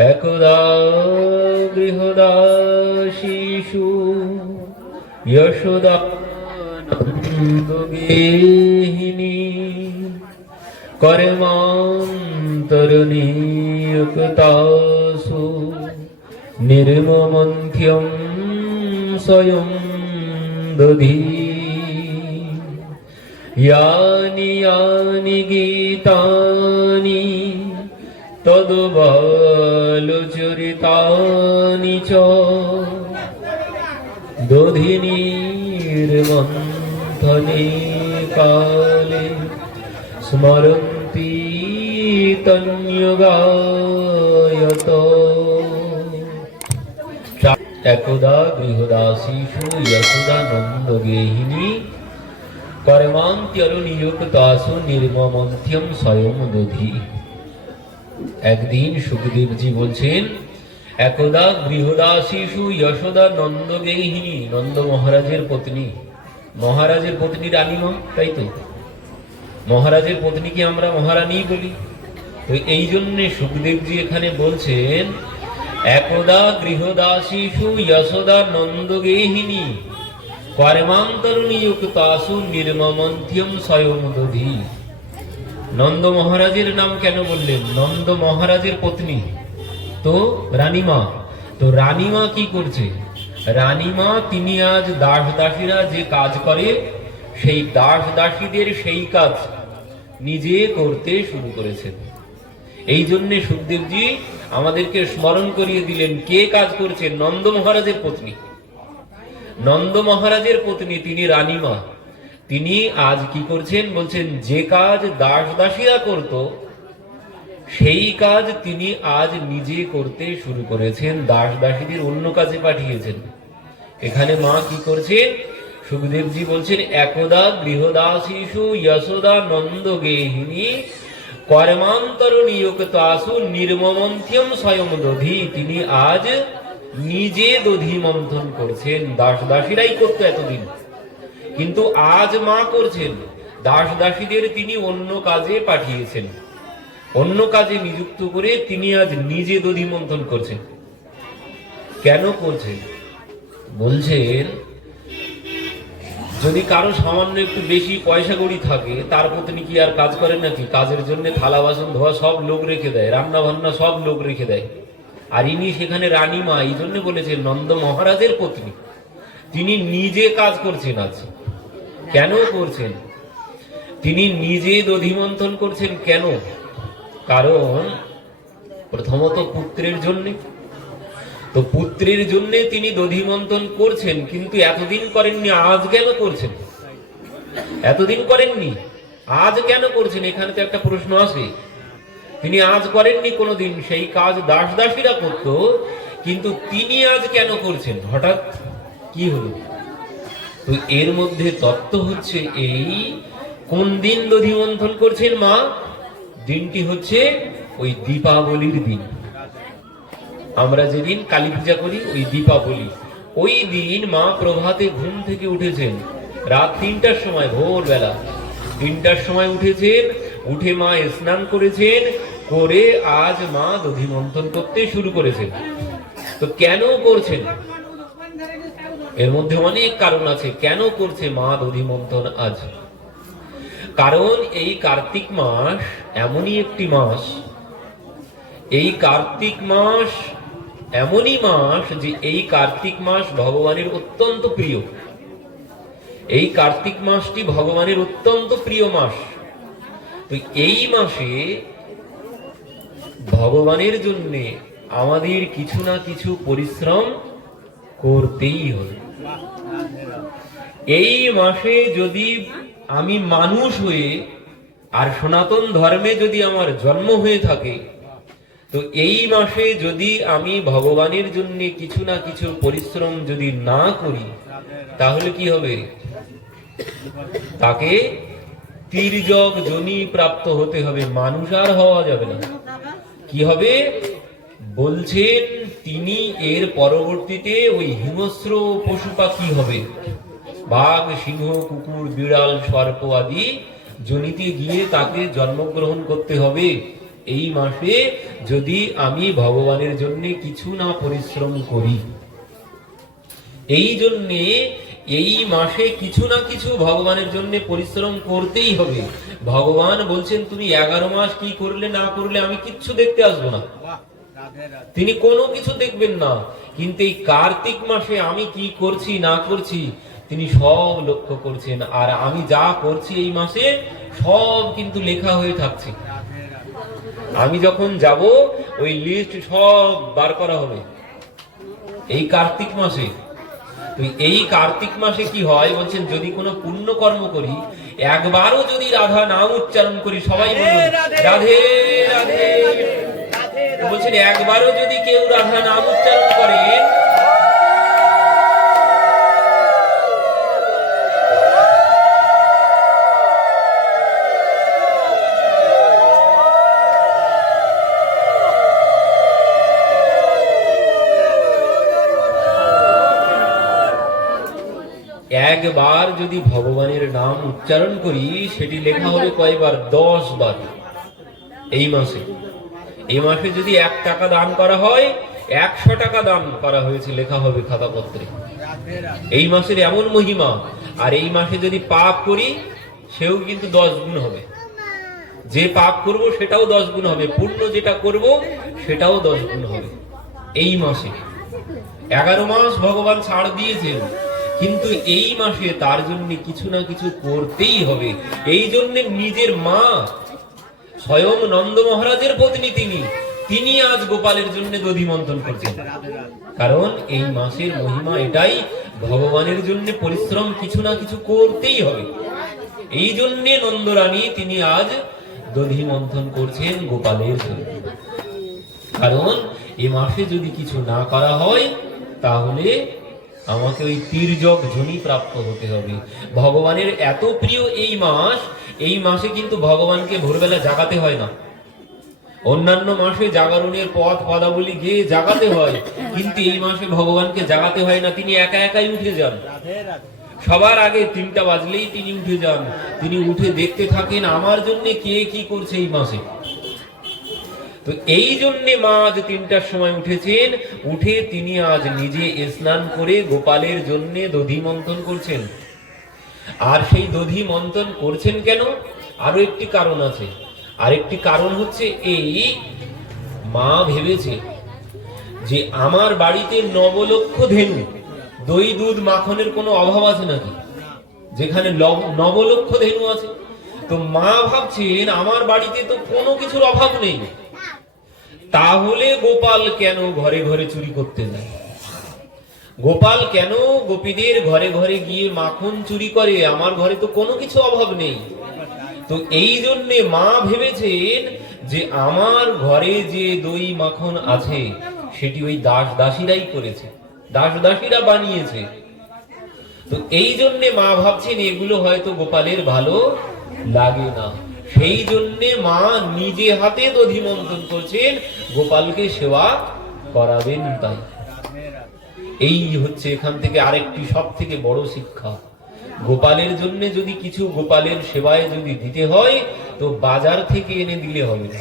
একদা গৃহদাসীষু যশোদানন্দগেহিনী কর্মান্তরনিযুক্তাসু নির্মমন্থ্যং স্বয়ং দধি यानि यानि गीतानि तद्बालचरितानि च दधिनीर्मन्थने काले स्मरन्ति तन्युगायत। একদা গৃহদাসীষু যশোদানন্দগেহিনী কর্মান্ত্যরনিযুক্তাসু নির্মমন্থ্যং স্বয়ং দধি। একদিন সুখদেবজি বলছেন, একদা গৃহদাসীষু যশোদানন্দগেহিনী, নন্দ মহারাজের পত্নী, মহারাজের পত্নী রানীমা, তাই তো? মহারাজের পত্নীকে আমরা মহারানী বলি। তো এই জন্য সুখদেবজি এখানে বলছেন, একদা গৃহদাসীষু যশোদানন্দগেহিনী কর্মান্তরনিযুক্তাসু নির্মমন্থ্যং স্বয়ং দধি। নন্দ মহারাজের নাম কেন বললেন? নন্দ মহারাজের পত্নী তো রানীমা। তো রানীমা কি করছে? রানীমা তিনি আজ দাস দাসীরা যে কাজ করে সেই দাস দাসীদের সেই কাজ নিজে করতে শুরু করেছেন। এই জন্যে সুখদেবজি আমাদেরকে স্মরণ করিয়ে দিলেন কে কাজ করছে? নন্দ মহারাজের পত্নী। নন্দ মহারাজের পত্নী তিনি রানীমা, তিনি আজ কি করছেন? বলছেন যে কাজ দাস দাসীরা করত সেই কাজ তিনি আজ নিজে করতে শুরু করেছেন, দাস দাসীদের অন্য কাজে পাঠিয়েছেন। এখানে মা কি করছেন? সুখদেবজি বলছেন, একদা গৃহদাসীষু যশোদানন্দগেহিনী কর্মান্তরনিযুক্তাসু নির্মমন্থ্যং স্বয়ং দধি। তিনি আজ নিজে দধি মন্থন করছেন। দাস দাসীরাই করতো এতদিন, কিন্তু আজ মা করছেন। দাস দাসীদের তিনি অন্য কাজে পাঠিয়েছেন, অন্য কাজে নিযুক্ত করে তিনি আজ নিজে দধি মন্থন করছেন। কেন করছেন? বলছেন যদি কারো সামান্য একটু বেশি পয়সা কড়ি থাকে তার পত্নী কি আর কাজ করেন নাকি? কাজের জন্য থালা বাসন ধোয়া সব লোক রেখে দেয়, রান্না বান্না সব লোক রেখে দেয়। আর ইনি সেখানে রানীমা, এই জন্য বলেছেন নন্দ মহারাজের পত্নী, তিনি নিজে কাজ করছেন। আজ কেন করছেন? তিনি নিজে দধিমন্থন করছেন। কেন? কারণ প্রথমত পুত্রের জন্য। তো পুত্রের জন্য তিনি দধিমন্থন করছেন, কিন্তু এতদিন করেননি। আজ কেন করছেন? এতদিন করেননি, আজ কেন করছেন? এখানে তো একটা প্রশ্ন আসে। তিনি আজ করেননি কোনোদিন, সেই কাজ দাস দাসীরা করত, কিন্তু তিনি আজ কেন করছেন? হঠাৎ কি হলো? তো এর মধ্যে তত্ত্ব হচ্ছে এই, কোন দিন দধিমন্থন করছেন মা? দিনটি হচ্ছে ওই দীপাবলির দিন। আমরা যেদিন কালী পূজা করি ওই দীপাবলি, ওই দিন মা প্রভাতে ঘুম থেকে উঠেছেন রাত ৩টার সময়, ভোরবেলা ৩টার সময় উঠেছেন। উঠে মা স্নান করেছেন, করে আজ মা দধিমন্থন করতে শুরু করেছেন। তো কেন করছেন? এর মধ্যে অনেক কারণ আছে কেন করছে মা দধিমন্থন আজ। কারণ এই কার্তিক মাস এমনই একটি মাস, এই কার্তিক মাস এমনই মাস যে এই কার্তিক মাস ভগবানের অত্যন্ত প্রিয়। এই কার্তিক মাসটি ভগবানের অত্যন্ত প্রিয় মাস। তো এই মাসে ভগবানের জন্য আমাদের কিছু না কিছু পরিশ্রম করতেই হবে। এই মাসে যদি আমি মানুষ হয়ে আর সনাতন ধর্মে যদি আমার জন্ম হয়ে থাকে, তো এই মাসে যদি আমি ভগবানের জন্য কিছু না কিছু পরিশ্রম যদি না করি, তাহলে কি হবে? তাকে তির্যক যোনি প্রাপ্ত হতে হবে, মানুষ আর হওয়া যাবে না। কি হবে বলছেন তিনি? এর পরবর্তীতে ওই হিংস্র পশু পাখি হবে, বাঘ, সিংহ, কুকুর, বিড়াল, সর্প আদি যোনিতে গিয়ে তাকে জন্মগ্রহণ করতে হবে। এই মাসে যদি আমি ভগবানের জন্য কিছু না পরিশ্রম করি, এই জন্যে এই মাসে কিছু না কিছু ভগবানের জন্য পরিশ্রম করতেই হবে। ভগবান বলছেন তুমি 11 মাস কি করলে না করলে আমি কিচ্ছু দেখতে আসবো না, তিনি কোনো কিছু দেখবেন না। কিন্তু এই কার্তিক মাসে আমি কি করছি না করছি তিনি সব লক্ষ্য করছেন, আর আমি যা করছি এই মাসে সব কিন্তু লেখা হয়ে থাকছে। আমি যখন যাব ওই লিস্ট সব বার করা হবে এই কার্তিক মাসে। তো এই কার্তিক মাসে কি হয় বলছেন, যদি কোনো পুণ্য কর্ম করি, একবারও যদি রাধা নাম উচ্চারণ করি, সবাই বলুন রাধে রাধে, বলছেন একবারও যদি কেউ রাধা নাম উচ্চারণ করে, একবার যদি ভগবানের নাম উচ্চারণ করি, সেটি লেখা হবে কয়বার? 10 বার। এই মাসে যদি 1 টাকা দান করা হয়, 100 টাকা দান করা হয়েছে লেখা হবে খাতাপত্রে। এই মাসের এমন মহিমা। আর এই মাসে যদি পাপ করি, সেও কিন্তু 10 গুণ হবে। যে পাপ করব সেটাও 10 গুণ হবে, পুণ্য যেটা করব সেটাও 10 গুণ হবে। এই মাসে 11 মাস ভগবান ছাড় দিয়েছেন, কিন্তু এই মাসে তার জন্য কিছু না কিছু করতেই হবে। এই জন্য নিজের মা স্বয়ং নন্দ মহারাজের পত্নী তিনি আজ গোপালের জন্য দধি মন্থন করছেন। কারণ এই মাসের মহিমা এটাই, ভগবানের জন্য পরিশ্রম কিছু না কিছু করতেই হবে। এই জন্য নন্দরানী তিনি আজ দধি মন্থন করছেন গোপালের জন্য। কারণ এই মাসে যদি কিছু না করা হয়, তাহলে আমাকে ওই তির্যক ধ্বনি প্রাপ্ত হতে হবে। ভগবানের এত প্রিয় এই মাস, এই মাসে কিন্তু ভগবানকে ভোরবেলা জাগাতে হয় না। অন্যান্য মাসে জাগরণের পথ পদাবলী গিয়ে জাগাতে হয়, কিন্তু এই মাসে ভগবানকে জাগাতে হয় না। তিনি একা একাই উঠে যান। সবার আগে 3টা বাজলেই তিনি উঠে যান। তিনি উঠে দেখতে থাকেন আমার জন্য কে কি করছে এই মাসে। তো এই জন্য মা আজ 3টার সময় উঠেছেন, উঠে তিনি আজ নিজে স্নান করে গোপালের জন্য দধি মন্থন করছেন। আর সেই দধি মন্থন করছেন কেন? আরো একটি কারণ আছে। আরেকটি কারণ হচ্ছে এই, মা ভেবেছে যে আমার বাড়িতে 9 লক্ষ ধেনু, দই দুধ মাখনের কোনো অভাব আছে নাকি, যেখানে 9 লক্ষ ধেনু আছে। তো মা ভাবছেন আমার বাড়িতে তো কোনো কিছুর অভাব নেই, তাহলে গোপাল কেন ঘরে ঘরে চুরি করতে যায়? গোপাল কেন গোপীদের ঘরে ঘরে গিয়ে মাখন চুরি করে? আমার ঘরে তো কোনো কিছু অভাব নেই। তো এই জন্যে মা ভেবেছেন যে আমার ঘরে যে দই মাখন আছে সেটি ওই দাস দাসীরাই করেছে, দাস দাসীরা বানিয়েছে। তো এই জন্যে মা ভাবছেন এগুলো হয়তো গোপালের ভালো লাগে না। সেই জন্যে মা নিজে হাতে দধি মন্থন করছেন, গোপালকে সেবা করাবেন তাই। এই হচ্ছে এখান থেকে আরেকটি সব থেকে বড় শিক্ষা। গোপালের জন্য যদি কিছু গোপালের সেবায় যদি দিতে হয়, তো বাজার থেকে এনে দিলে হবে না।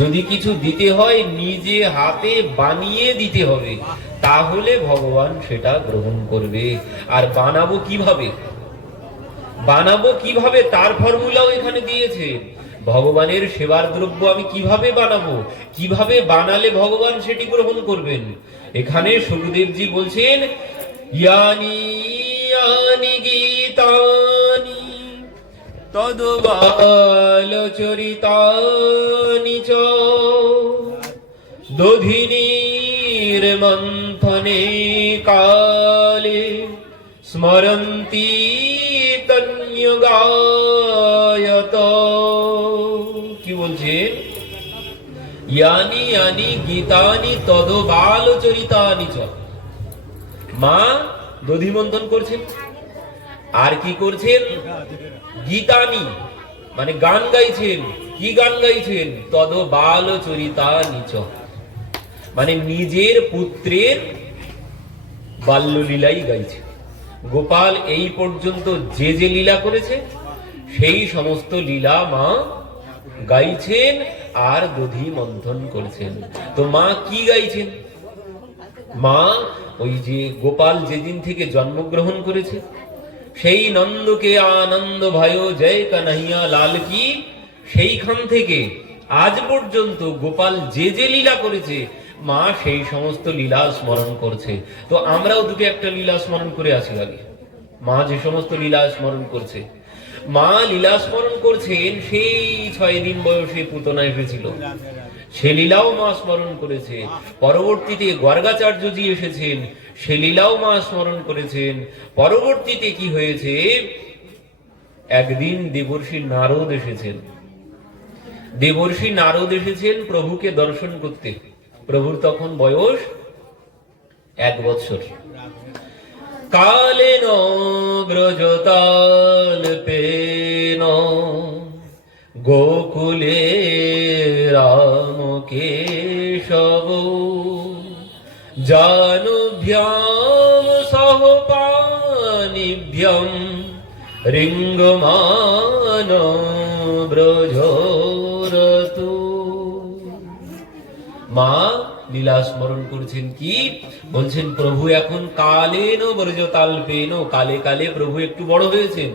যদি কিছু দিতে হয় নিজে হাতে বানিয়ে দিতে হবে, তাহলে ভগবান সেটা গ্রহণ করবে। আর বানাবো কিভাবে তার ফর্মুলাও এখানে দিয়েছে। ভগবানের সেবার দ্রব্য আমি কিভাবে বানাবো, কিভাবে বানালে ভগবান সেটি গ্রহণ করবেন। এখানে সুখদেবজি বলছেন, ইয়ানি ইয়ানি গীতানি তদ্বালচরিতানি চ দধিনীর মন্থনে কালে স্মরন্তি তন্যগায়ত। কি বলছেন? ইয়ানি ইয়ানি গীতানি তদ্বালচরিতানি চ। মা দধি মন্থন করছেন, আর কি করছেন? গীতানি মানে গান গাইছেন। কি গান গাইছেন? তদ্বালচরিতানি চ, মানে নিজের পুত্রের বাল্যলীলাই গাইছে। গোপাল এই পর্যন্ত যে যে লীলা করেছে সেই সমস্ত লীলা মা গাইছেন। আর দধি মন্থন করছেন। তো মা কি গাইছেন? মা ওই যে গোপাল যেদিন থেকে জন্মগ্রহণ করেছে, সেই নন্দকে আনন্দ ভাই জয় কানাইয়া লাল কি, সেইখান থেকে আজ পর্যন্ত গোপাল যে যে লীলা করেছে মা সেই সমস্ত লীলা স্মরণ করছে। তো আমরাও দুটো একটা লীলা স্মরণ করে আসি আগে। মা যে সমস্ত লীলা স্মরণ করছে, মা লীলা স্মরণ করছেন সেই 6 দিন বয়সে পুতনা এসেছিল, সে লীলাও মা স্মরণ করেছে। পরবর্তীতে গর্গাচার্যজি এসেছেন, সে লীলাও মা স্মরণ করেছেন। পরবর্তীতে কি হয়েছে, একদিন দেবর্ষি নারদ এসেছেন। দেবর্ষি নারদ এসেছেন প্রভুকে দর্শন করতে। প্রভুর তখন বয়স 1 বৎসর। কালেন ব্রজতাল্পেন গোকুলে রাম কেশব জানুভ্যাম সহ পানিভ্যম রিঙ্গমান ব্রজরতু। মা লীলা স্মরণ করছেন, কি বলছেন? প্রভু এখন কালেন ব্রজতাল্পেন, কালে কালে প্রভু একটু বড় হয়েছেন।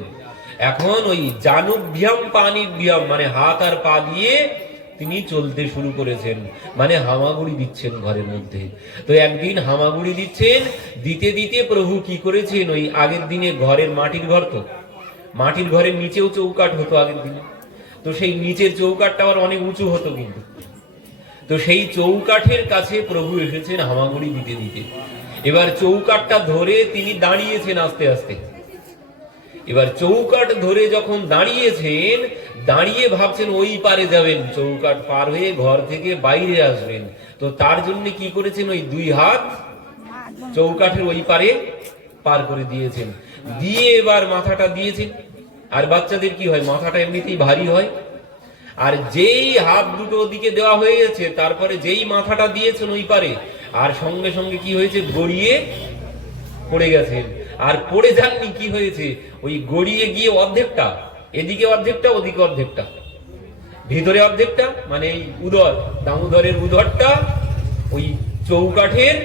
এখন ওই জানুভ্যাম পানিভ্যাম মানে হাত আর পা দিয়ে তিনি চলতে শুরু করেছেন, মানে হামাগুড়ি দিচ্ছেন ঘরের মধ্যে। তো একদিন হামাগুড়ি দিচ্ছেন, দিতে দিতে প্রভু কি করেছেন, ওই আগের দিনে ঘরের মাটির ঘর, তো মাটির ঘরের নিচেও চৌকাঠ হতো আগের দিনে, তো সেই নিচের চৌকাঠটা আবার অনেক উঁচু হতো কিন্তু। তো সেই চৌকাঠের কাছে প্রভু এসেছেন হামাগুড়ি দিতে দিতে। এবার চৌকাঠটা ধরে তিনি দাঁড়িয়েছেন আস্তে আস্তে। এবার চৌকাঠ ধরে যখন দাঁড়িয়েছেন, দাঁড়িয়ে ভাবছেন ওই পারে যাবেন, চৌকাঠ পার হয়ে ঘর থেকে বাইরে আসবেন। তো তার জন্য কি করেছেন, ওই 2 হাত চৌকাঠের ওই পারে পার করে দিয়েছেন, দিয়ে এবার মাথাটা দিয়েছেন। আর বাচ্চাদের কি হয়, মাথাটা এমনিতেই ভারী হয়, আর যেই হাত দুটো ওদিকে দেওয়া হয়ে গেছে, তারপরে যেই মাথাটা দিয়েছেন ওই পারে, আর সঙ্গে সঙ্গে কি হয়েছে, গড়িয়ে পড়ে গেছেন। আর পড়ে যাননি, কি হয়েছে, ওই গড়িয়ে গিয়ে অর্ধেকটা এদিকে, অর্ধেকটা ওদিকে, অর্ধেকটা ভিতরে, অর্ধেকটা মানে এই উদর, দামোদরের উদরটা ওই চৌকাঠের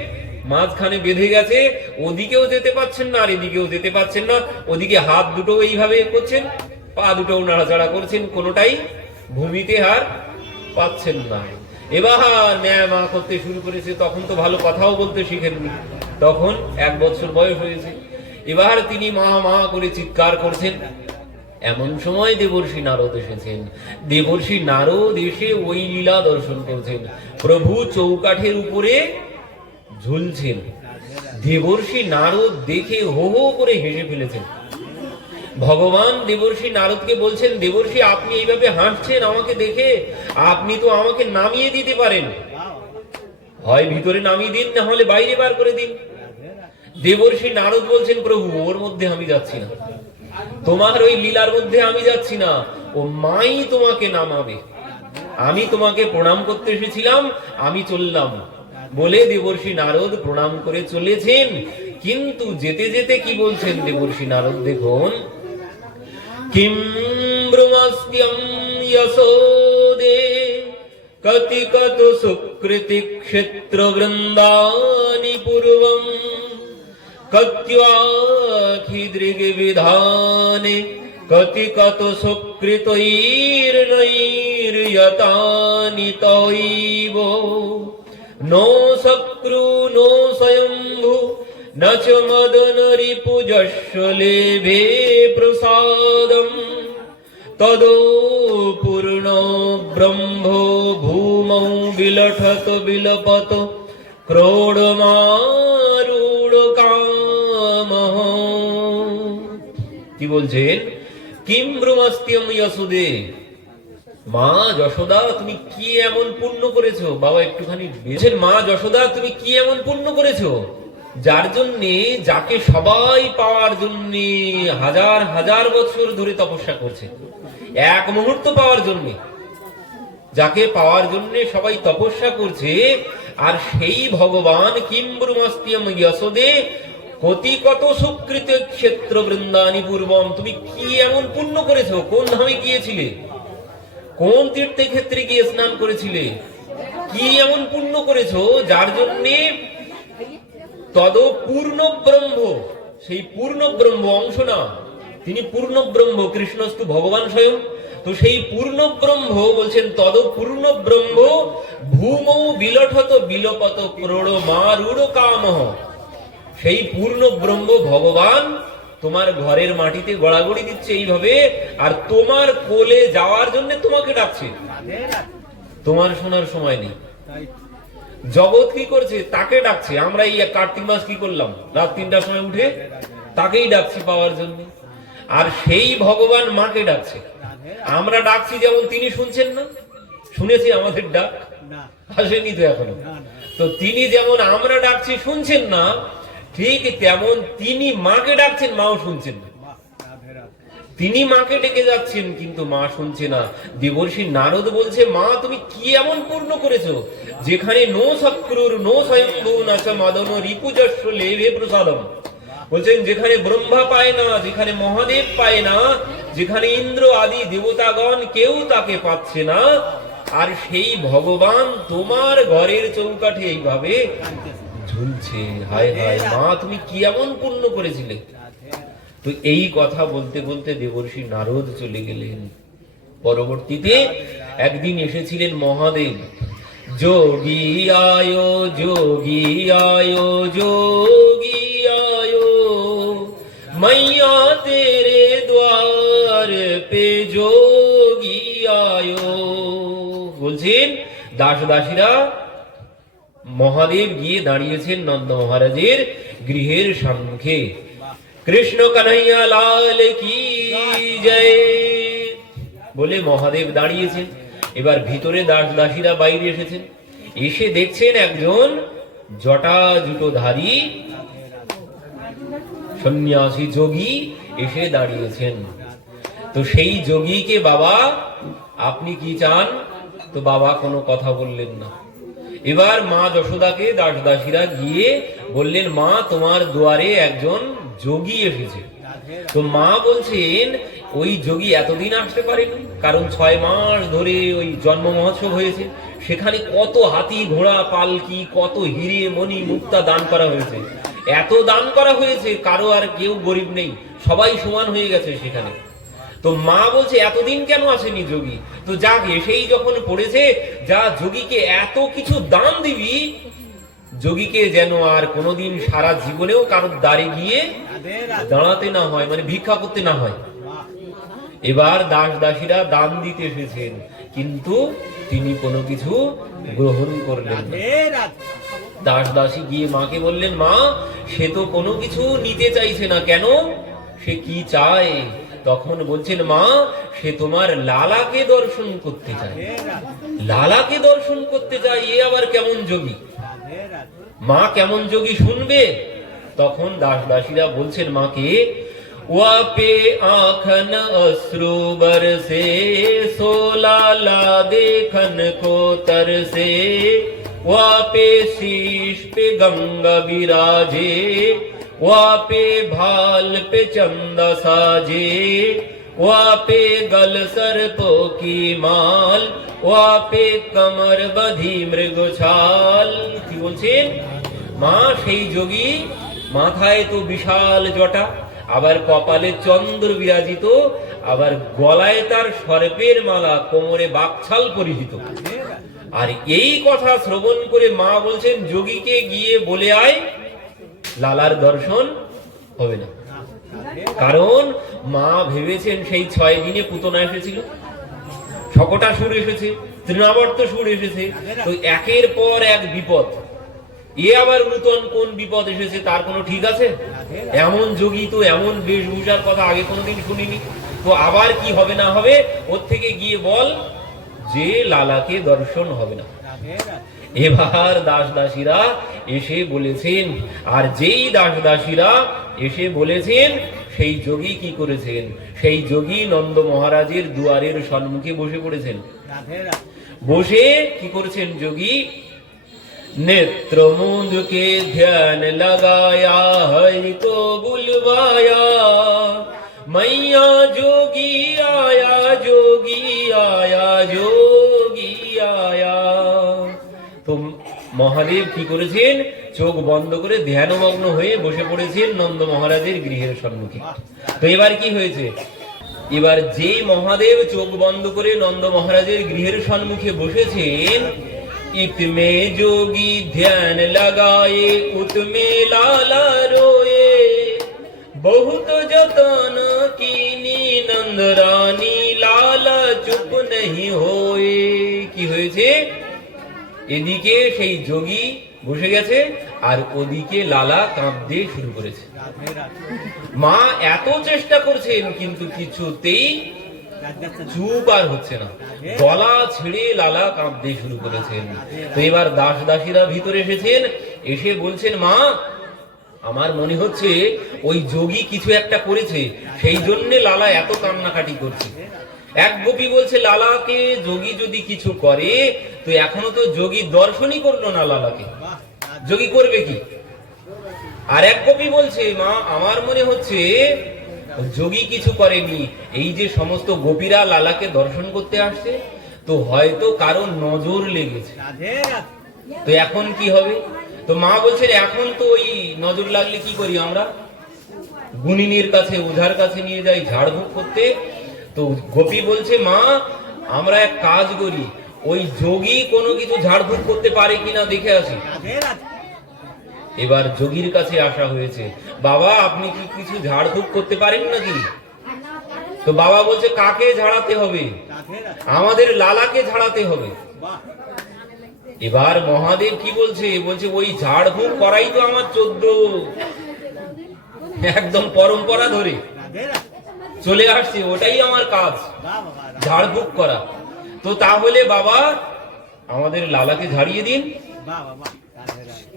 মাঝখানে বেঁধে গেছে। ওদিকেও যেতে পাচ্ছেন না আর এদিকেও যেতে পাচ্ছেন না। ওদিকে হাত দুটো এইভাবে করছেন, পা দুটো নাড়াচাড়া করছেন, কোনোটাই ভূমিতে হার পাচ্ছেন না। এবার ন্যায় মা করতে শুরু করেছে। তখন তো ভালো কথাও বলতে শিখেননি, তখন 1 বছর বয়স হয়েছে। এবার তিনি মা মা করে চিৎকার করছেন। এমন সময় দেবর্ষি নারদ এসেছেন। দেবর্ষি নারদ এসে ওই লীলা দর্শন করছেন। প্রভু চৌকাঠের উপরে ঝুলছেন। দেবর্ষি নারদ দেখে হো হো করে হেসে ফেলেছেন। ভগবান দেবর্ষি নারদকে বলছেন, দেবর্ষি আপনি এইভাবে হাঁটছেন আমাকে দেখে, আপনি তো আমাকে নামিয়ে দিতে পারেন, হয় ভিতরে নামিয়ে দিন, না হলে বাইরে বার করে দিন। দেবর্ষি নারদ বলছেন, প্রভু ওর মধ্যে আমি যাচ্ছি না, তোমার ওই লীলার মধ্যে আমি যাচ্ছি না, ও মাই তোমাকে নামাবে, আমি তোমাকে প্রণাম করতে এসেছিলাম, আমি চললাম। বলে দেবর্ষি নারদ প্রণাম করে চলেছেন। কিন্তু যেতে যেতে কি বলছেন দেবর্ষি নারদ, দেখুন, কিম ব্রহ্মস্ত্যম যশোদে কতি কত সুকৃতি ক্ষেত্র বৃন্দানি পূর্বম কত্যাখিদৃগ বিধানে কতি কত সুকৃতৈর্নৈর্যতানি তৈব নো শক্রু নো স্বয়ম্ভু ন চ মদন রিপুযস্য লেভে প্রসাদম তদো পূর্ণ ব্রহ্ম ভূমৌ বিলঠত বিলপত ক্রোড়মারূঢ় কামঃ। কি বলছেন, কিম ব্রহ্মস্ত্যম যশোদে, মা যশোদা তুমি কি এমন পুণ্য করেছো? বাবা একটুখানি বেছেন, মা যশোদা তুমি কি এমন পুণ্য করেছো, যার জন্যে, যাকে সবাই পাওয়ার জন্য হাজার হাজার বছর ধরে তপস্যা করছে, 1 মুহূর্ত পাওয়ার জন্য, যাকে পাওয়ার জন্য সবাই তপস্যা করছে, আর সেই ভগবান কিম ব্রহ্মস্ত্যম যশোদে কতি কত সুকৃত ক্ষেত্র বৃন্দানি পূর্বম, তুমি কি এমন পুণ্য করেছো, কোন ধামে গিয়েছিলে, কোন তীর্থে ক্ষেত্রে গিয়ে স্নান করেছিলে, কি এমন পুণ্য করেছো যার জন্যে তদ পূর্ণ ব্রহ্ম, সেই পূর্ণ ব্রহ্ম অংশ না, তিনি পূর্ণ ব্রহ্ম, কৃষ্ণস্তু ভগবান স্বয়ং। তো সেই পূর্ণ ব্রহ্ম বলছেন তদ পূর্ণ ব্রহ্ম ভূমৌ বিলঠত বিলপত ক্রোড় মারুড় কামহ। সেই পূর্ণ ব্রহ্ম ভগবান তোমার ঘরের মাটিতে গড়াগড়ি দিচ্ছে এইভাবে, আর তোমার কোলে যাওয়ার জন্য তোমাকে ডাকছে। তোমার শোনার সময় নেই। জগৎ কি করছে, তাকে ডাকছে। আমরা এই কার্তিক মাস কি করলাম, রাত ৩টার সময় উঠে তাকেই ডাকছি পাওয়ার জন্য। আর সেই ভগবান মাকে ডাকছে, আমরা ডাকছি যেমন, তিনি শুনছেন না। শুনেছি আমাদের ডাক? আসেনি তো এখনো। তো তিনি যেমন আমরা ডাকছি শুনছেন না, ঠিক তেমন তিনি মাকে ডাকছেন, মাও শুনছেন না। তিনি মাকে ডেকে যাচ্ছেন কিন্তু মা শুনছে না। দেবর্ষি নারদ বলছে, মা তুমি কি এমন পূর্ণ করেছো যেখানে নো শক্রুর নো স্বয়ম্ভু নাচ মাদন রিপুজস্ব লেভে প্রসাদম। বলছেন যেখানে ব্রহ্মা পায় না, যেখানে মহাদেব পায় না, যেখানে ইন্দ্র আদি দেবতাগণ কেউ তাকে পাচ্ছে না, আর সেই ভগবান তোমার ঘরের চৌকাঠে এইভাবে ঝুলছে। হায় হায় মা, তুমি কি এমন পুণ্য করেছিলে। তো এই কথা বলতে বলতে দেবর্ষি নারদ চলে গেলেন। পরবর্তীতে একদিন এসেছিলেন মহাদেব। যোগী আয় যোগী আয় যোগী আয় মাইয়া তেরে দ্বার পে যোগী আয়। বলছেন দাস দাসীরা, মহাদেব গিয়ে দাঁড়িয়েছেন নন্দ মহারাজের গৃহের সম্মুখে। কৃষ্ণ কানাইয়া লাল কি জয় বলে মহাদেব দাঁড়িয়েছেন। এবার ভিতরে দাস দাসীরা বাইরে এসেছেন। এসে দেখছেন একজন জটা জুটোধারী সন্ন্যাসী যোগী এসে দাঁড়িয়েছেন। তো সেই যোগীকে, বাবা আপনি কি চান? তো বাবা কোনো কথা বললেন না। এবার মা যশোদাকে দাস দাসীরা গিয়ে বললেন, মা তোমার দুয়ারে একজন যোগী এসেছে। তো মা বলছেন, ওই যোগী এতদিন আসতে পারেনি, কারণ 6 মাস ধরে ওই জন্ম মহোৎসব হয়েছে, সেখানে কত হাতি ঘোড়া পালকি, কত হিরে মণি মুক্তা দান করা হয়েছে। এত দান করা হয়েছে, কারো আর কেউ গরিব নেই, সবাই সমান হয়ে গেছে সেখানে। তো মা বলছে এতদিন কেন আসেনি যোগী? তো যাক, এসেই যখন পড়েছে, যা যোগীকে এত কিছু দান দিবি, যোগীকে যেন আর কোনোদিন সারা জীবনেও কারোর দ্বারে গিয়ে দাঁড়াতে না হয়, মানে ভিক্ষা করতে না হয়। এবার দাস দাসীরা দান দিতে এসেছেন, কিন্তু তিনি কোনো কিছু গ্রহণ করলেন না। দাস দাসী গিয়ে মাকে বললেন, মা সে তো কোনো কিছু নিতে চাইছে না, কেন? সে কি চায়? তখন বলছেন, মা সে তোমার লালাকে দর্শন করতে চায়। লালাকে দর্শন করতে চায়, এ আবার কেমন যোগী? মা কেমন যোগী শুনবে? তখন দাস দাসীরা বলছেন মাকে, ওয়াপে আখন অশ্রু বরসে সো লালা দেখন কো তরসে ওয়াপে শীষ পে গঙ্গা বিরাজে ওয়াপে ভাল পে চন্দা সাজে ওয়াপে গল সর্পো কি মাল ওয়াপে কমর বধি মৃগছাল। কি বলছেন? মা সেই যোগী, মাথায় তো বিশাল জটা, আবার কপালে চন্দ্র বিরাজিত, আবার গলায় তার সর্পের মালা, কোমরে বাকছাল পরিহিত। আর এই কথা শ্রবণ করে মা বলছেন, যোগীকে গিয়ে বলে আয় লালার দর্শন হবে না। কারণ মা ভেবেছেন সেই 6 দিনে পুতনা এসেছিল, সকটা সুর এসেছে, তৃণাবর্ত সুর এসেছে, তো একের পর এক বিপদ। এ আবার নূতন কোন বিপদ এসেছে তার কোনো ঠিক আছে? এমন যোগী তো এমন বেশভূষার কথা আগে কোনোদিন শুনিনি। তো আবার কি হবে না হবে, ওর থেকে গিয়ে বল যে লালাকে দর্শন হবে না। এবার দাস দাসীরা এসে বলেছেন, আর যেই দাস দাসীরা এসে বলেছেন, সেই যোগী কি করেছেন? সেই যোগী নন্দ মহারাজের দুয়ারের সম্মুখে বসে পড়েছেন। বসে কি করছেন যোগী? नेत्र मूंद के ध्यान लगाया, हरि को बुलवाया, मैया जोगी आया जो যোগী আয়া যোগী আয়া। তো মহাদেব কি করেছেন, চোখ বন্ধ করে ধ্যানমগ্ন হয়ে বসে পড়েছেন নন্দ মহারাজের গৃহের সম্মুখে। তো এবার কি হয়েছে, এবার যে মহাদেব চোখ বন্ধ করে নন্দ মহারাজের গৃহের সম্মুখে বসেছেন, ইতমে যোগী ধ্যান লাগায়ে উতমে লালা রোয়ে, বহুত যতন কিনি নন্দ রানী লালা চুপ নেহি হোয়ে। কি হয়েছে, এদিকে সেই যোগী বসে গেছে আর ওদিকে লালা কাঁদতে শুরু করেছে। মা এত চেষ্টা করছেন কিন্তু কিছুতেই চুপ আর হচ্ছে না, গলা ছেড়ে লালা কাঁদতে শুরু করেছেন। তো এবার দাস দাসীরা ভিতরে এসেছেন, এসে বলছেন মা আমার মনে হচ্ছে ওই যোগী কিছু একটা করেছে, সেই জন্য লালা এত কান্নাকাটি করছে। এক গোপী বলছে লালাকে যোগী যদি কিছু করে তো এখনো তো যোগী দর্শনই করলো না লালাকে, যোগী করবে কি? আর এক গোপী বলছে মা আমার মনে হচ্ছে যোগী কিছু করেনি, এই যে সমস্ত গোপীরা লালাকে দর্শন করতে আসছে তো হয়তো কারো নজর লেগেছে। তো এখন কি হবে? তো মা বলছেন এখন তো ওই নজর লাগলে কি করি আমরা, গুণিনীর কাছে ওঝার কাছে নিয়ে যাই ঝাড়ফুঁক করতে। তো গোপী বলছে মা আমরা এক কাজ করি, ওই যোগী কোনো কিছু ঝাড়ফুঁক করতে পারে কিনা দেখে আসি। এবার যোগীর কাছে আসা হয়েছে, বাবা আপনি কি কিছু ঝাড়ফুঁক করতে পারেন নাকি? তো বাবা বলছে কাকে ঝাড়াতে হবে? আমাদের লালাকে ঝাড়াতে হবে। এবার মহাদেব কি বলছে, বলছে ওই ঝাড়ফুঁক করাই তো আমার 14 একদম পরম্পরা ধরে চলে আসছে, ওটাই আমার কাজ ঝাড়ফুঁক করা। তো তাহলে বাবা আমাদের লালাকে ঝাড়িয়ে দিন।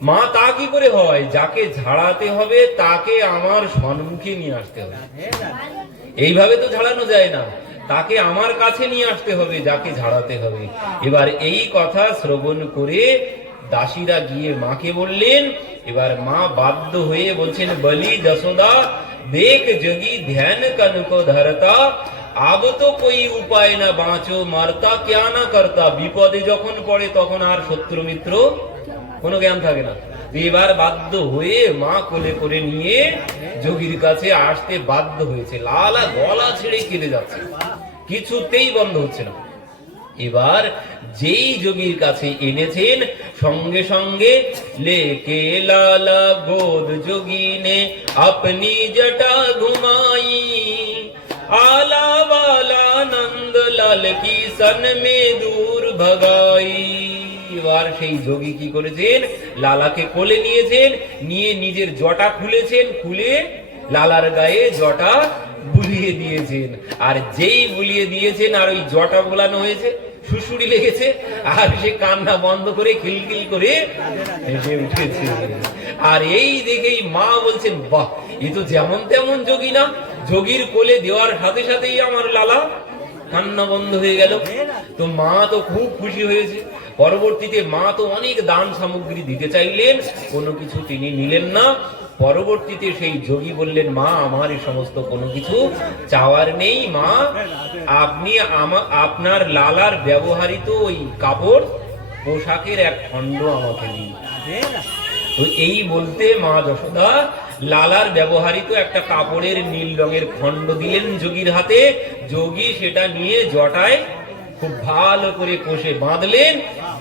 মা তা কি করে হয়, যাকে ঝাড়াতে হবে তাকে আমার সম্মুখে নিয়ে আসতে হবে, এইভাবে তো ঝাড়ানো যায় না, তাকে আমার কাছে নিয়ে আসতে হবে যাকে ঝাড়াতে হবে। এবার এই কথা শ্রবণ করে দাসীরা গিয়ে মাকে বললেন। এবার মা বাধ্য হয়ে বলছেন বলি যশোদা দেখ যোগী ধ্যান কনকো ধরতা, আব তো কোই উপায় না বাঁচো মারতা ক্যা না করতা। বিপদে যখন পড়ে তখন আর শত্রু মিত্র কোনো জ্ঞান থাকে না। এবার বাধ্য হয়ে মা কোলে করে নিয়ে যোগীর কাছে আসতে বাধ্য হয়েছে। লালা গলা ছেড়ে কেঁদে যাচ্ছে, কিছুতেই বন্ধ হচ্ছে না। এবার যেই যোগীর কাছে এনেছেন সঙ্গে সঙ্গে লেকে লালা গোদ যোগী নে আপনি জটা ঘুমাই, आला वाला नंद लाल की सन में दूर भगाई। এবার সেই যোগী কি করেছেন, লালাকে কোলে নিয়েছেন, নিয়ে নিজের জটা খুলেছেন, খুলে লালার গায়ে জটা বুলিয়ে দিয়েছেন। আর যেই বুলিয়ে দিয়েছেন আর ওই জটা বোলানো হয়েছে, সুসুড়ি লেগেছে আর সে কান্না বন্ধ করে খিলখিল করে হেসে উঠেছে। আর এই দেখেই মা বলছেন বাহ এ তো যেমন তেমন যোগী না, যোগীর কোলে দেওয়ার সাথে সাথেই আমার লালা কান্না বন্ধ হয়ে গেল। তো মা তো খুব খুশি হয়েছে। পরবর্তীতে মা তো অনেক দান সামগ্রী দিতে চাইলেন, কোনো কিছু তিনি নিলেন না। পরবর্তীতে সেই যোগী বললেন মা আমার এই সমস্ত কোনো কিছু চাওয়ার নেই, মা আপনি আপনার লালার ব্যবহৃত ওই কাপড় পোশাকের এক খণ্ড আমাকে দিন। তো এই বলতে মা যশোদা লালার ব্যবহৃত একটা কাপড়ের নীল রঙের খণ্ড দিলেন যোগীর হাতে। যোগী সেটা নিয়ে জটায় খুব ভালো করে কষে বাঁধলেন,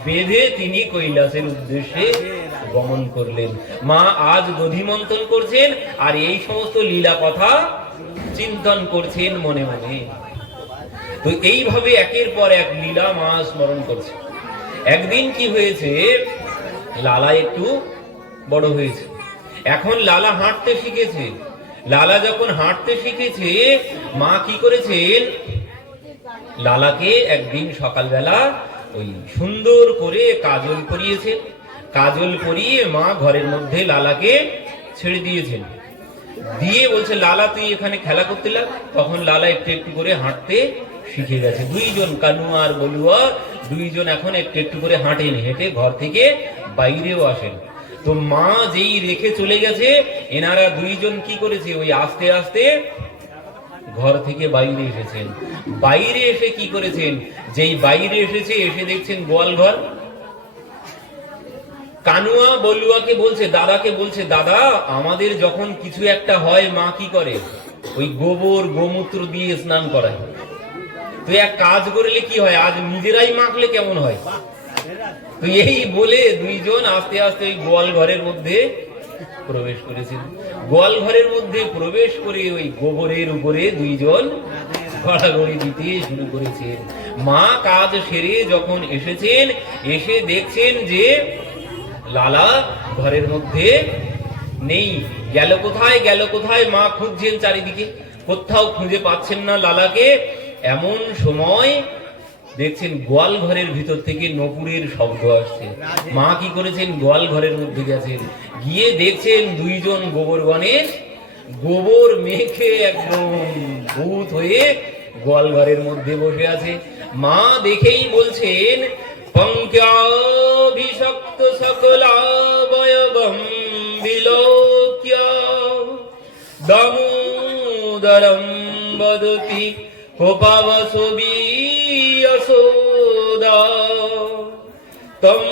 বেঁধে তিনি কৈলাসের উদ্দেশ্যে গমন করলেন। মা আজ দধিমন্থন করছেন আর এই সমস্ত লীলা কথা চিন্তন করছেন মনে মনে। তো এইভাবে একের পর এক লীলা মা স্মরণ করছে। একদিন কি হয়েছে, লালা একটু বড় হয়েছে, এখন লালা হাঁটতে শিখেছে। লালা যখন হাঁটতে শিখেছে মা কি করেছেন, লালাকে একদিন সকালবেলা ওই সুন্দর করে কাজল পরিয়েছেন। কাজল পরিয়ে মা ঘরের মধ্যে লালাকে ছেড়ে দিয়েছেন, দিয়ে বলছে লালা তুই এখানে খেলা করতে লাগ। তখন লালা একটু একটু করে হাঁটতে শিখে গেছে। দুইজন কানুয়া আর বলুয়া দুইজন এখন একটু একটু করে হাঁটেন, হেঁটে ঘর থেকে বাইরেও আসেন। তো মা যেই রেখে চলে গেছে, এনারা দুইজন কি করেছে, ওই আস্তে আস্তে ঘর থেকে বাইরে এসেছেন। বাইরে এসে কি করেছেন? যেই বাইরে এসে দেখছেন গোয়াল ঘর। কানুয়া বলুয়াকে বলছে, দাদাকে বলছে, দাদা আমাদের যখন কিছু একটা হয় মা কি করে? ওই গোবর গোমূত্র দিয়ে স্নান করায়। তো এক কাজ করলে কি হয়, আজ নিজেরাই মাখলে কেমন হয়? তো এই বলে দুইজন আস্তে আস্তে ওই গোয়াল ঘরের মধ্যে প্রবেশ করেছেন। গোয়াল ঘরের মধ্যে প্রবেশ করে ওই গোবরের উপরে দুইজন গড়াগড়ি দিতে শুরু করেছেন। মা কাজ সেরে যখন এসেছেন, এসে দেখছেন যে লালা ঘরের মধ্যে নেই। গেল কোথায়, গেল কোথায়? মা খুঁজছেন চারিদিকে, কোথাও খুঁজে পাচ্ছেন না লালাকে। এমন সময় দেখছেন গোয়াল ঘরের ভিতর থেকে নপুরের শব্দ আসছে। মা কি করেছেন? গোয়াল ঘরের মধ্যে গেছেন, গিয়ে দেখছেন দুইজন গোবর গণেশ গোবর মেখে একদম ভূত হয়ে গোয়াল ঘরের মধ্যে বসে আছে। মা দেখেই বলছেন, পঙ্ক্যাভিষক্ত সকলাবয়বম বিলোক্য দামোদরম বদতি কোপাবসবি যশোদা তম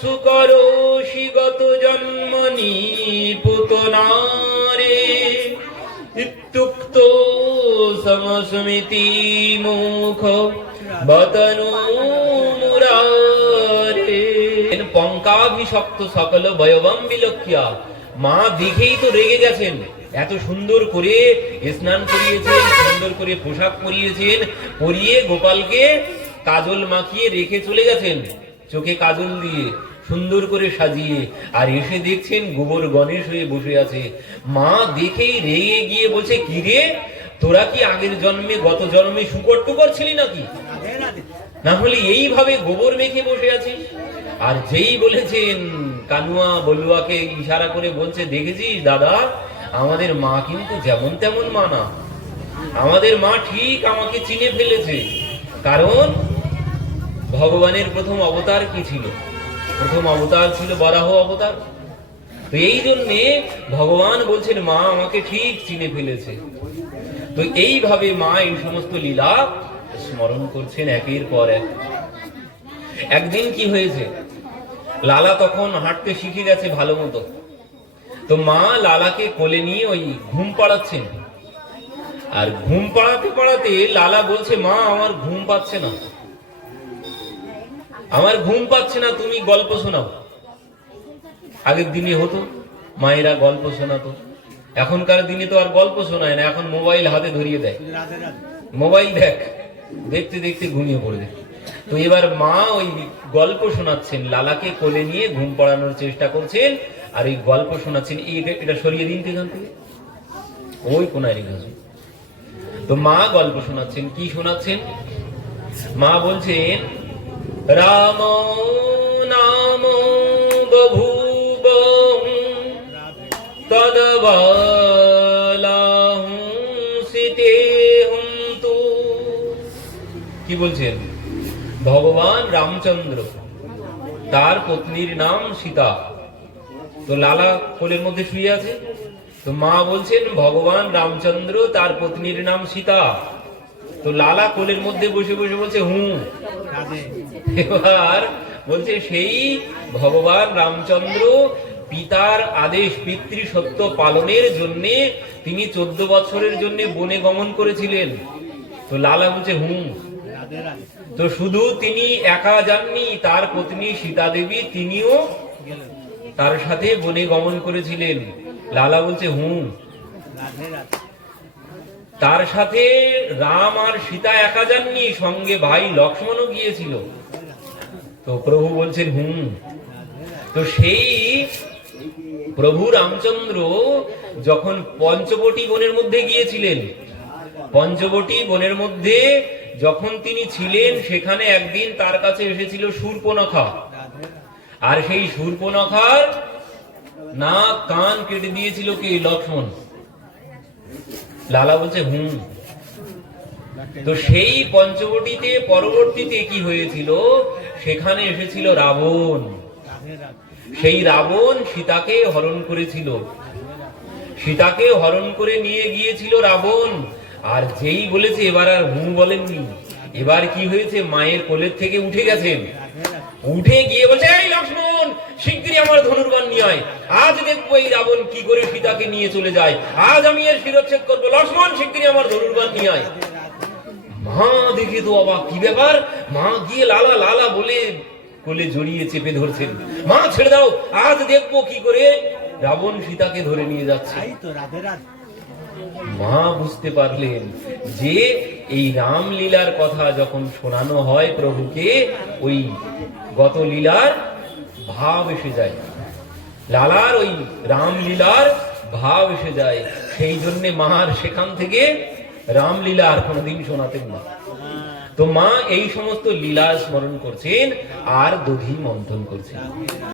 সুকরোষি গত জন্মনি পুতনারে ইত্যুক্তো সমস্মিতি মুখ বতনু মুরারে। পঙ্কাভিষক্ত সকল বয়বম বিলক্ষিয়া, মা দেখেই তো রেগে গেছেন। এত সুন্দর করে স্নান করিয়েছেন, সুন্দর করে পোশাক পরিয়েছেন, পরিয়ে গোপালকে কাজল মাখিয়ে রেখে চলে গেছেন, চোখে কাজল দিয়ে সুন্দর করে সাজিয়ে। আর এসে দেখছেন গোবর গণেশ হয়ে বসে আছে। মা দেখেই রেগে গিয়ে বলছে, কি রে তোরা কি আগের জন্মে গত জন্মে শুকর টুকর ছিলি নাকি? না হলে এইভাবে গোবর মেখে বসে আছিস? আর যেই বলেছেন, কানুয়া বলুয়াকে ইশারা করে বলছে, দেখেছিস দাদা আমাদের মা কিন্তু যেমন তেমন মা না, আমাদের মা ঠিক আমাকে চিনে ফেলেছে। কারণ ভগবানের প্রথম অবতার কি ছিল? প্রথম অবতার ছিল বরাহ অবতার। তো এই জন্যে ভগবান বলছেন মা আমাকে ঠিক চিনে ফেলেছে। তো এইভাবে মা এই সমস্ত লীলা স্মরণ করছেন একের পর এক। একদিন কি হয়েছে, লালা তখন হাঁটতে শিখে গেছে ভালো মতো। তো মা লালাকে কোলে নিয়ে ওই ঘুম পাড়াচ্ছেন। আর ঘুম পাড়াতে পাড়াতে লালা বলছে, মা আমার ঘুম পাচ্ছে না, আমার ঘুম পাচ্ছে না, তুমি গল্প শোনাও। আগের দিনে হতো মায়েরা গল্প শোনাতো, এখনকার দিনে তো আর গল্প শোনায় না, এখন মোবাইল হাতে ধরিয়ে দেয়, মোবাইল দেখ, দেখতে দেখতে ঘুমিয়ে পড়বে। তো এবার মা ওই গল্প শোনাচ্ছেন, লালাকে কোলে নিয়ে ঘুম পাড়ানোর চেষ্টা করছেন। আর এই গল্প শোনাচ্ছেন, এটা সরিয়ে দিন এখান থেকে, ওই কোনায় রেখে। তো মা গল্প শোনাচ্ছেন। কি শোনাচ্ছেন? মা বলছেন, রাম নাম বভূব তদবালাহু সিতেহুম তু। কি বলছেন? ভগবান রামচন্দ্র, তার পত্নীর নাম সীতা। তো লালা কোলের মধ্যে শুয়ে আছে। তো মা বলছেন ভগবান রামচন্দ্র, তার পত্নীর নাম সীতা। তো লালা কোলের মধ্যে বসে বসে বলছে হুঁ। এবার বলছে সেই ভগবান রামচন্দ্র পিতার আদেশ, পিতৃ সত্য পালনের জন্য তিনি 14 বছরের জন্য বনে গমন করেছিলেন। তো লালা বলছে হুঁ। তো শুধু তিনি একা যাননি, তার পত্নী সীতা দেবী তিনিও তার সাথে বনে গমন করেছিলেন। লালা বলছে হুঁ। তার সাথে রাম আর সীতা একা যাননি, সঙ্গে ভাই লক্ষ্মণও গিয়েছিল। তো প্রভু বলছেন হুঁ। তো সেই প্রভু রামচন্দ্র যখন পঞ্চবটী বনের মধ্যে গিয়েছিলেন, পঞ্চবটী বনের মধ্যে যখন তিনি ছিলেন, সেখানে একদিন তার কাছে এসেছিল শূর্পণখা। আর সেই শূর্পণখার নাক কান কেটে দিয়েছিল কি? লক্ষ্মণ। লালা বলছে হুম। তো সেই পঞ্চবটিতে পরবর্তীতে কি হয়েছিল, সেখানে এসেছিল রাবণ। সেই রাবণ সীতাকে হরণ করেছিল, সীতাকে হরণ করে নিয়ে গিয়েছিল রাবণ। আর যেই বলেছে এবার আর বলেননি, এবার কি হয়েছে, মায়ের কোলের থেকে উঠে গেছেন, উঠে গিয়ে বলছে, এই লক্ষ্মণ শিগগিরই আমার ধনুর্বাণ নিয়ে আয়, আজ দেখবো এই রাবণ কি করে সীতাকে নিয়ে চলে যায়, আজ আমি এর শিরচ্ছেদ করবো, লক্ষ্মণ শিগগিরই আমার ধনুর্বাণ নিয়ে আয়। মা দেখে তো অবাক, কি ব্যাপার, মা গিয়ে লালা লালা বলে কোলে জড়িয়ে চেপে ধরছেন, মা ছেড়ে দাও, আজ দেখবো কি করে রাবণ সীতাকে ধরে নিয়ে যাচ্ছে। মা বুঝতে পারলেন যে এই রামলীলার কথা যখন শোনানো হয় প্রভুকে, ওই গত লীলার ভাব এসে যায়, লালার ওই রামলীলার ভাব এসে যায়, সেই জন্য মার সেখান থেকে রামলীলা আর কোনোদিন শোনাতেন না। তো মা এই সমস্ত লীলা স্মরণ করছেন আর দধি মন্থন করছেন।